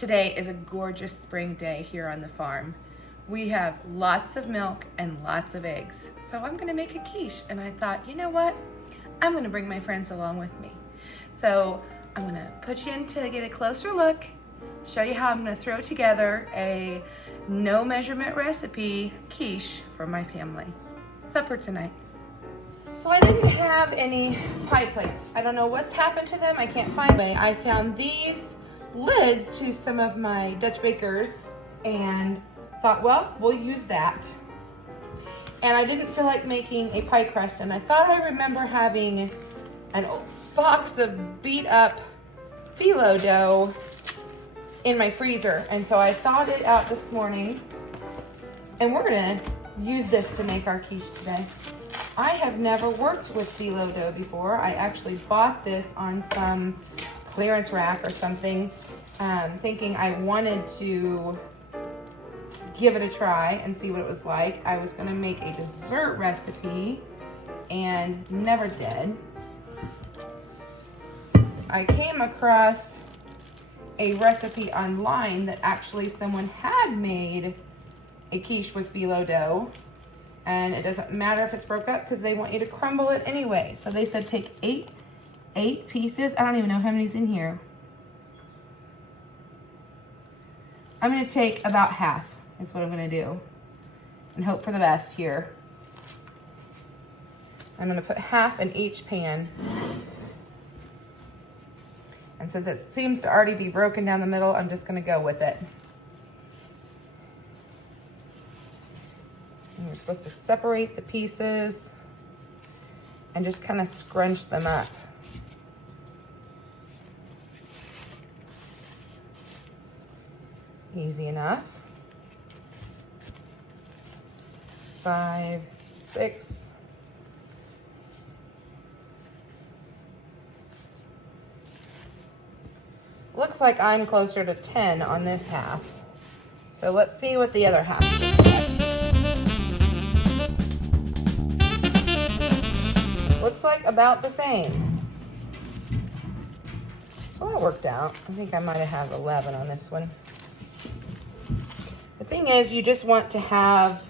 Today is a gorgeous spring day here on the farm. We have lots of milk and lots of eggs. So I'm gonna make a quiche, and I thought, you know what? I'm gonna bring my friends along with me. So I'm gonna put you in to get a closer look, show you how I'm gonna throw together a no measurement recipe quiche for my family. Supper tonight. So I didn't have any pie plates. I don't know what's happened to them. I can't find them. I found these lids to some of my Dutch bakers and thought, well, we'll use that. And I didn't feel like making a pie crust, and I thought I remember having an box of beat up phyllo dough in my freezer. And so I thawed it out this morning, and we're gonna use this to make our quiche today. I have never worked with phyllo dough before. I actually bought this on some clearance rack or something, thinking I wanted to give it a try and see what it was like. I was gonna make a dessert recipe and never did. I came across a recipe online that actually someone had made a quiche with phyllo dough, and it doesn't matter if it's broke up because they want you to crumble it anyway. So they said take eight pieces. I don't even know how many's in here. I'm gonna take about half is what I'm gonna do and hope for the best here. I'm gonna put half in each pan. And since it seems to already be broken down the middle, I'm just gonna go with it. And you're supposed to separate the pieces and just kind of scrunch them up. Easy enough. 5, 6. Looks like I'm closer to 10 on this half. So let's see what the other half looks like. Looks like about the same. So that worked out. I think I might have 11 on this one. The thing is, you just want to have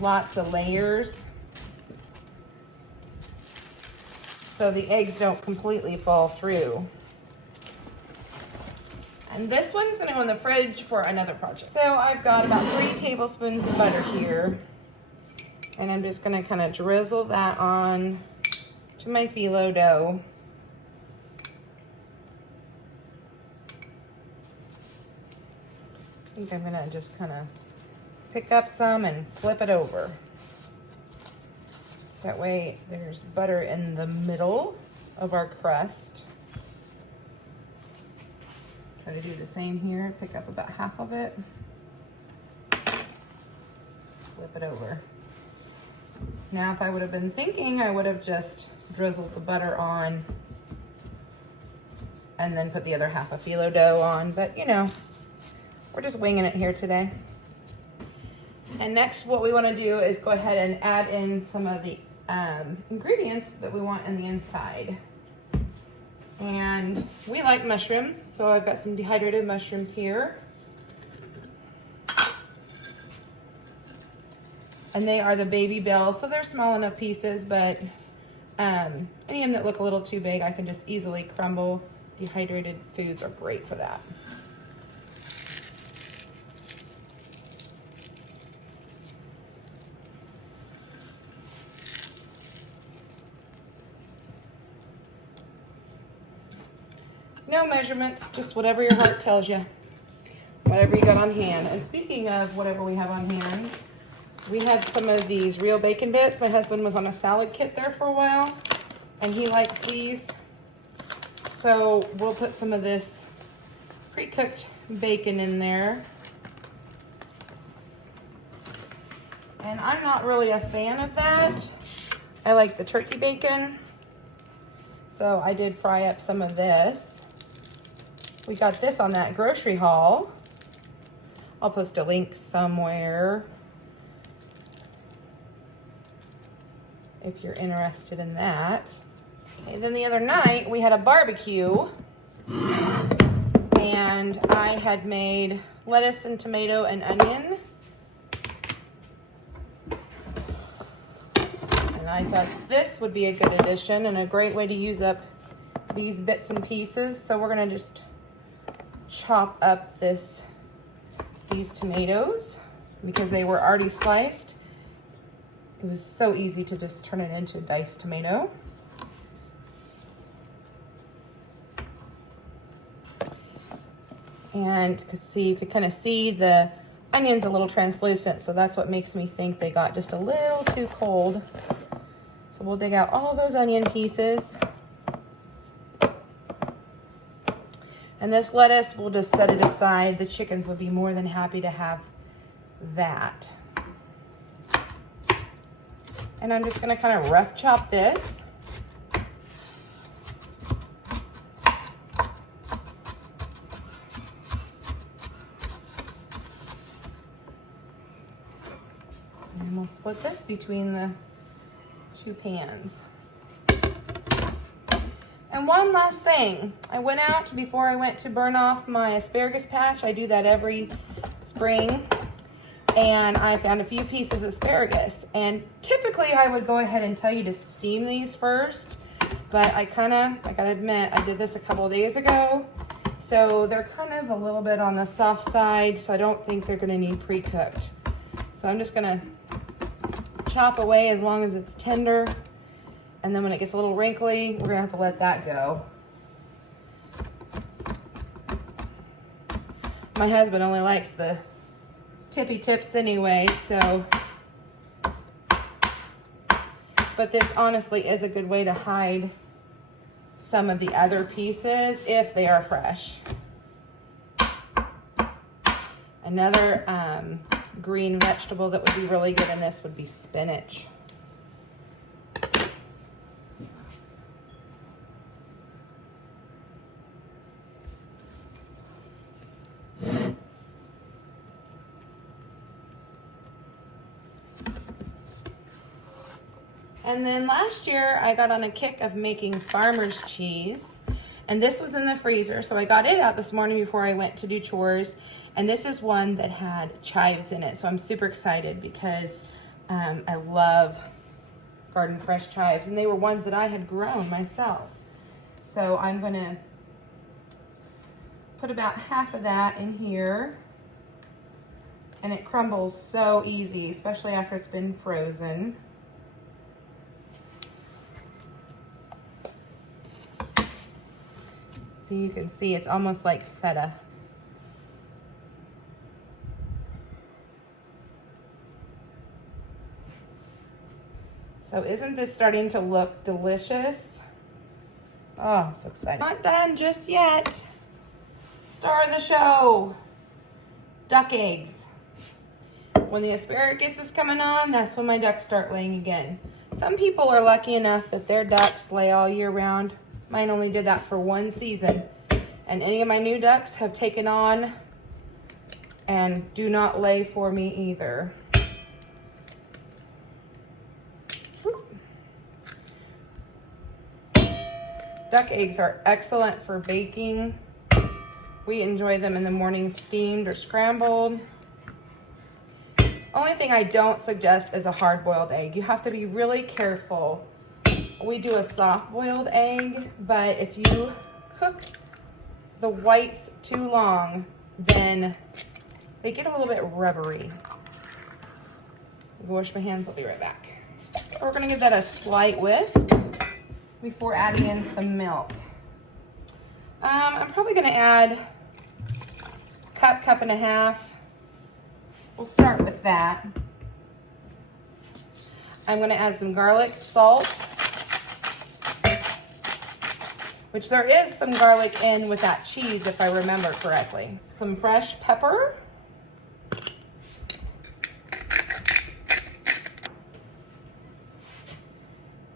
lots of layers so the eggs don't completely fall through. And this one's gonna go in the fridge for another project. So I've got about 3 tablespoons of butter here, and I'm just gonna kind of drizzle that on to my phyllo dough. I think I'm gonna just kind of pick up some and flip it over. That way there's butter in the middle of our crust. Try to do the same here, pick up about half of it. Flip it over. Now if I would have been thinking, I would have just drizzled the butter on and then put the other half of phyllo dough on, but you know, we're just winging it here today. And next what we want to do is go ahead and add in some of the ingredients that we want in the inside. And we like mushrooms, so I've got some dehydrated mushrooms here. And they are the baby bell, so they're small enough pieces, but any of them that look a little too big, I can just easily crumble. Dehydrated foods are great for that. No measurements, just whatever your heart tells you. Whatever you got on hand. And speaking of whatever we have on hand, we had some of these real bacon bits. My husband was on a salad kit there for a while, and he likes these. So we'll put some of this pre-cooked bacon in there. And I'm not really a fan of that. I like the turkey bacon. So I did fry up some of this. We got this on that grocery haul. I'll post a link somewhere if you're interested in that. Okay, then the other night we had a barbecue, and I had made lettuce and tomato and onion. And I thought this would be a good addition and a great way to use up these bits and pieces. So we're gonna just chop up these tomatoes because they were already sliced. It was so easy to just turn it into diced tomato. And you could kind of see the onion's a little translucent, so that's what makes me think they got just a little too cold. So we'll dig out all those onion pieces. And this lettuce, we'll just set it aside. The chickens would be more than happy to have that. And I'm just gonna kind of rough chop this. And we'll split this between the two pans. And one last thing, I went out before I went to burn off my asparagus patch. I do that every spring. And I found a few pieces of asparagus. And typically I would go ahead and tell you to steam these first, but I gotta admit, I did this a couple of days ago. So they're kind of a little bit on the soft side, so I don't think they're gonna need pre-cooked. So I'm just gonna chop away as long as it's tender. And then when it gets a little wrinkly, we're gonna have to let that go. My husband only likes the tippy tips anyway, so. But this honestly is a good way to hide some of the other pieces if they are fresh. Another green vegetable that would be really good in this would be spinach. And then last year I got on a kick of making farmer's cheese, and this was in the freezer, so I got it out this morning before I went to do chores. And this is one that had chives in it, so I'm super excited because I love garden fresh chives, and they were ones that I had grown myself. So I'm gonna put about half of that in here, and it crumbles so easy, especially after it's been frozen. So you can see it's almost like feta. So isn't this starting to look delicious? Oh, I'm so excited. Not done just yet. Star of the show, duck eggs. When the asparagus is coming on, that's when my ducks start laying again. Some people are lucky enough that their ducks lay all year round. Mine only did that for one season. And any of my new ducks have taken on and do not lay for me either. Duck eggs are excellent for baking. We enjoy them in the morning steamed or scrambled. Only thing I don't suggest is a hard-boiled egg. You have to be really careful. We do a soft-boiled egg, but if you cook the whites too long, then they get a little bit rubbery. I'll go wash my hands, I'll be right back. So we're gonna give that a slight whisk before adding in some milk. I'm probably gonna add a cup and a half. We'll start with that. I'm gonna add some garlic salt, which there is some garlic in with that cheese if I remember correctly. Some fresh pepper.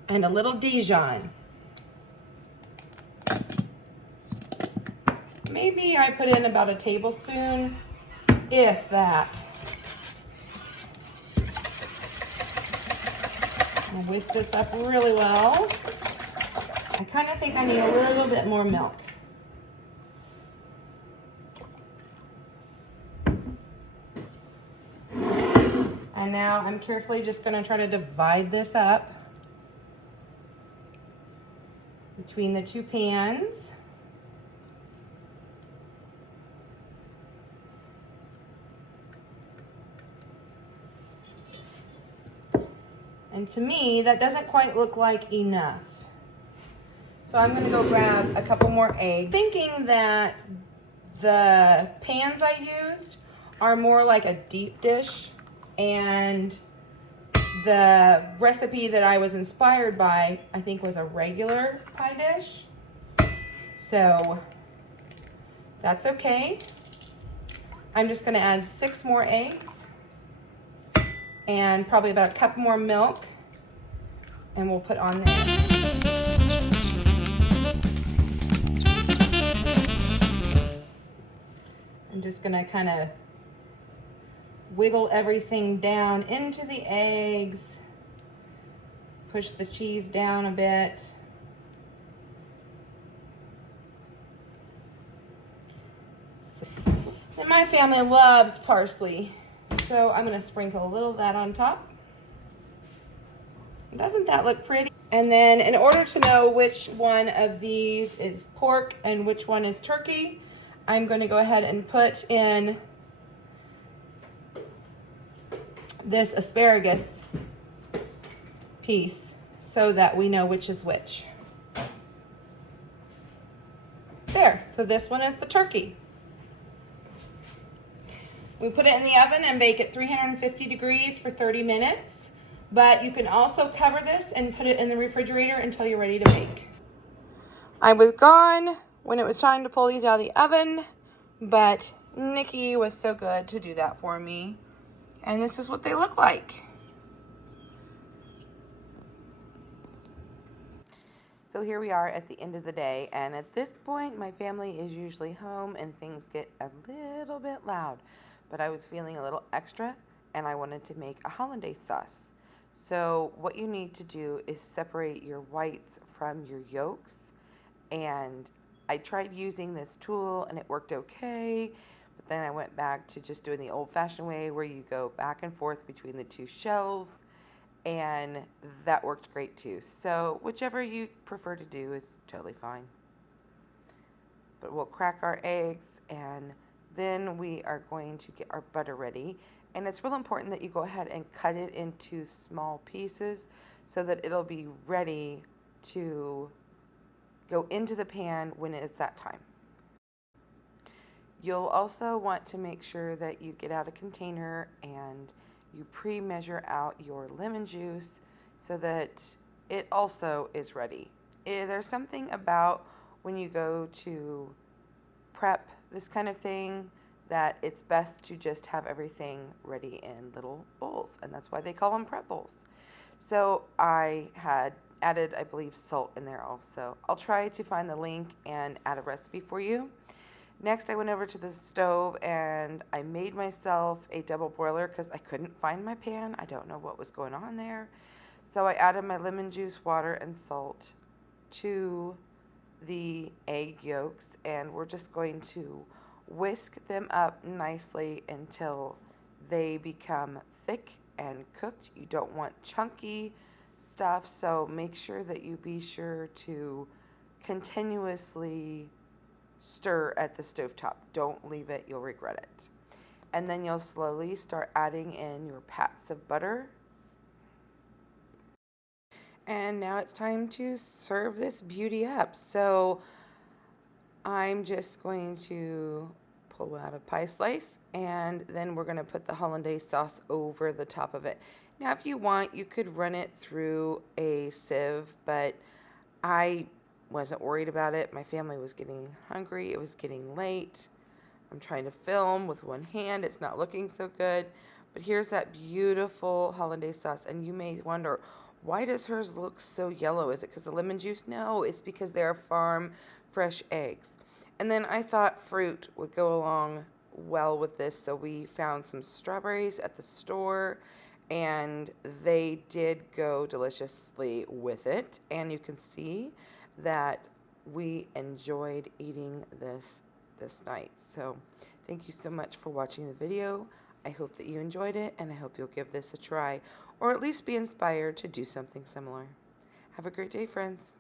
And a little Dijon. Maybe I put in about a tablespoon, if that. I'll whisk this up really well. I kind of think I need a little bit more milk. And now I'm carefully just gonna try to divide this up between the two pans. And to me, that doesn't quite look like enough. So I'm gonna go grab a couple more eggs. Thinking that the pans I used are more like a deep dish, and the recipe that I was inspired by, I think, was a regular pie dish. So that's okay. I'm just gonna add 6 more eggs and probably about a cup more milk, and we'll put on there. I'm just gonna kind of wiggle everything down into the eggs, push the cheese down a bit. And my family loves parsley, so I'm gonna sprinkle a little of that on top. Doesn't that look pretty? And then in order to know which one of these is pork and which one is turkey, I'm gonna go ahead and put in this asparagus piece so that we know which is which. There, so this one is the turkey. We put it in the oven and bake at 350 degrees for 30 minutes, but you can also cover this and put it in the refrigerator until you're ready to bake. I was gone when it was time to pull these out of the oven, but Nikki was so good to do that for me. And this is what they look like. So here we are at the end of the day, and at this point my family is usually home and things get a little bit loud, but I was feeling a little extra and I wanted to make a hollandaise sauce. So what you need to do is separate your whites from your yolks, and I tried using this tool and it worked okay, but then I went back to just doing the old-fashioned way where you go back and forth between the two shells, and that worked great too. So whichever you prefer to do is totally fine. But we'll crack our eggs, and then we are going to get our butter ready. And it's real important that you go ahead and cut it into small pieces so that it'll be ready to go into the pan when it is that time. You'll also want to make sure that you get out a container and you pre-measure out your lemon juice so that it also is ready. There's something about when you go to prep this kind of thing that it's best to just have everything ready in little bowls, and that's why they call them prep bowls. So I had added, I believe, salt in there also. I'll try to find the link and add a recipe for you. Next, I went over to the stove and I made myself a double broiler because I couldn't find my pan. I don't know what was going on there. So I added my lemon juice, water, and salt to the egg yolks, and we're just going to whisk them up nicely until they become thick and cooked. You don't want chunky stuff, so make sure that you be sure to continuously stir at the stovetop. Don't leave it, you'll regret it. And then you'll slowly start adding in your pats of butter. And now it's time to serve this beauty up. So I'm just going to pull out a pie slice, and then we're going to put the hollandaise sauce over the top of it. Now if you want, you could run it through a sieve, but I wasn't worried about it. My family was getting hungry. It was getting late. I'm trying to film with one hand. It's not looking so good. But here's that beautiful hollandaise sauce. And you may wonder, why does hers look so yellow? Is it because of the lemon juice? No, it's because they're farm fresh eggs. And then I thought fruit would go along well with this. So we found some strawberries at the store, and they did go deliciously with it. And you can see that we enjoyed eating this night. So thank you so much for watching the video. I hope that you enjoyed it, and I hope you'll give this a try, or at least be inspired to do something similar. Have a great day, friends.